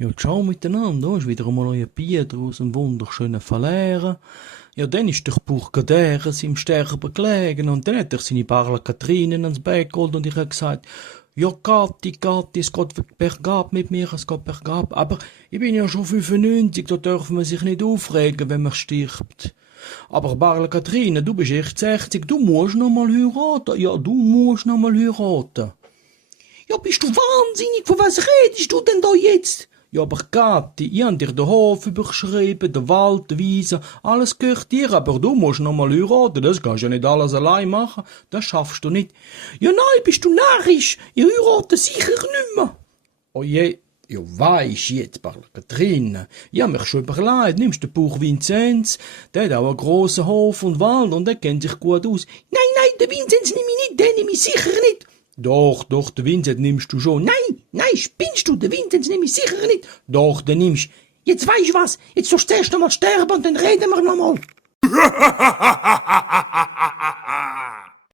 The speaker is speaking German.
Ja, ciao miteinander, da ist wieder einmal euer Pietro aus dem wunderschönen Valera. Ja, dann ist der Burgaderes im Sterben gelegen und dann hat er seine Barla Kathrinen ans Bett geholt und ich habe gesagt, ja, Kathi, es geht bergab mit mir, es geht bergab. Aber ich bin ja schon 95, da darf man sich nicht aufregen, wenn man stirbt. Aber Barla Kathrine, du bist echt 60, du musst noch mal heiraten. Ja, du musst noch mal heiraten. Ja, bist du wahnsinnig? Von was redest du denn da jetzt? Ja, aber Kathi, ich hab dir den Hof überschrieben, den Wald, die Wiese, alles gehört dir, aber du musst noch mal heiraten, das kannst du ja nicht alles allein machen, das schaffst du nicht. Ja, nein, bist du narrisch, ich heirate sicher nicht mehr. Oh je, ja weisst jetzt, Barla Kathrine, ich hab mich schon überlegt, nimmst den Bauch Vinzenz, der hat auch einen grossen Hof und Wald und der kennt sich gut aus. Nein, den Vinzenz nehme ich nicht, den nehme ich sicher nicht. Doch, den Vinzenz nimmst du schon. Nein, spinnst du, den Vinzenz nehme ich sicher nicht. Doch, den nimmst. Jetzt weisst du was, jetzt sollst du erst einmal sterben und dann reden wir noch mal.